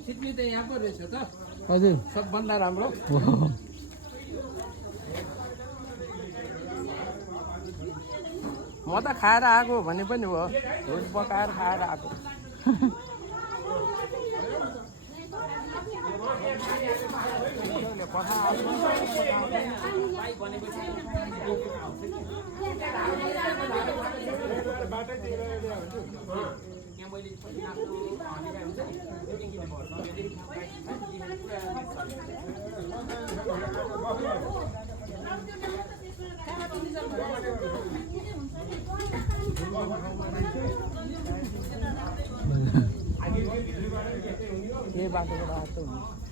खिच्ने त यहाँ पो रहेछ त हजुर सबभन्दा राम्रो म त खाएर आएको भने पनि हो रोज पकाएर खाएर आएको ये बाटोबाट आएको हुन्छ